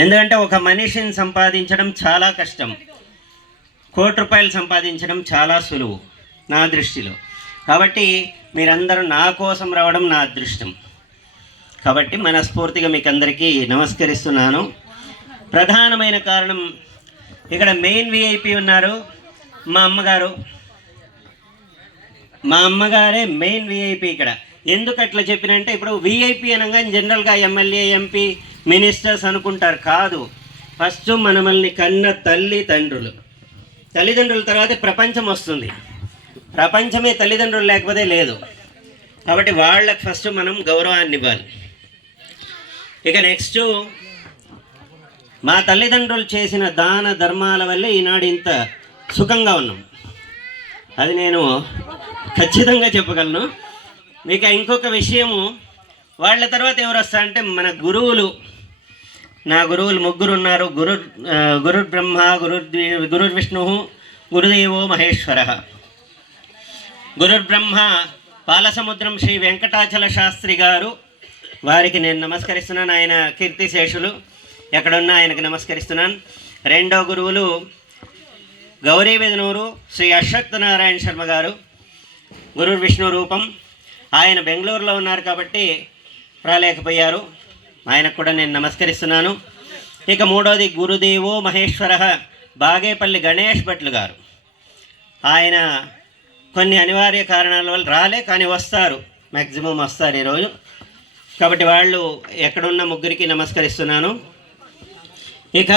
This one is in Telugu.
ఎందుకంటే ఒక మనిషిని సంపాదించడం చాలా కష్టం, ₹1,00,00,000 సంపాదించడం చాలా సులువు నా దృష్టిలో. కాబట్టి మీరందరూ నా కోసం రావడం నా అదృష్టం. కాబట్టి మనస్ఫూర్తిగా మీకు అందరికీ నమస్కరిస్తున్నాను. ప్రధానమైన కారణం, ఇక్కడ మెయిన్ విఐపి ఉన్నారు, మా అమ్మగారే మెయిన్ విఐపి ఇక్కడ. ఎందుకు అట్లా చెప్పినంటే, ఇప్పుడు విఐపి అనగా జనరల్గా ఎమ్మెల్యే, ఎంపీ, మినిస్టర్స్ అనుకుంటారు. కాదు, ఫస్ట్ మనల్ని కన్న తల్లిదండ్రుల తర్వాత ప్రపంచం వస్తుంది. ప్రపంచమే తల్లిదండ్రులు లేకపోతే లేదు. కాబట్టి వాళ్ళకి ఫస్ట్ మనం గౌరవాన్ని ఇవ్వాలి. ఇక నెక్స్ట్, మా తల్లిదండ్రులు చేసిన దాన ధర్మాల వల్లే ఈనాడు ఇంత సుఖంగా ఉన్నాం. అది నేను ఖచ్చితంగా చెప్పగలను. మీకు ఇంకొక విషయము, వాళ్ళ తర్వాత ఎవరు వస్తారంటే మన గురువులు. నా గురువులు 3 ఉన్నారు. గురు బ్రహ్మ, గురు విష్ణు, గురుదేవో మహేశ్వర. గురు బ్రహ్మ పాలసముద్రం శ్రీ వెంకటాచల శాస్త్రి గారు, వారికి నేను నమస్కరిస్తున్నాను. ఆయన కీర్తిశేషులు, ఎక్కడున్నా ఆయనకు నమస్కరిస్తున్నాను. రెండో గురువులు గౌరీబెదనూరు శ్రీ అశ్వత్థ నారాయణ శర్మ గారు, గురు విష్ణు రూపం. ఆయన బెంగళూరులో ఉన్నారు కాబట్టి రాలేకపోయారు, ఆయనకు కూడా నేను నమస్కరిస్తున్నాను. ఇక మూడోది గురుదేవో మహేశ్వర బాగేపల్లి గణేష్ భట్లు గారు. ఆయన కొన్ని అనివార్య కారణాల వల్ల రాలే, కానీ వస్తారు, మ్యాక్సిమం వస్తారు ఈరోజు. కాబట్టి వాళ్ళు ఎక్కడున్న 3కి నమస్కరిస్తున్నాను. ఇక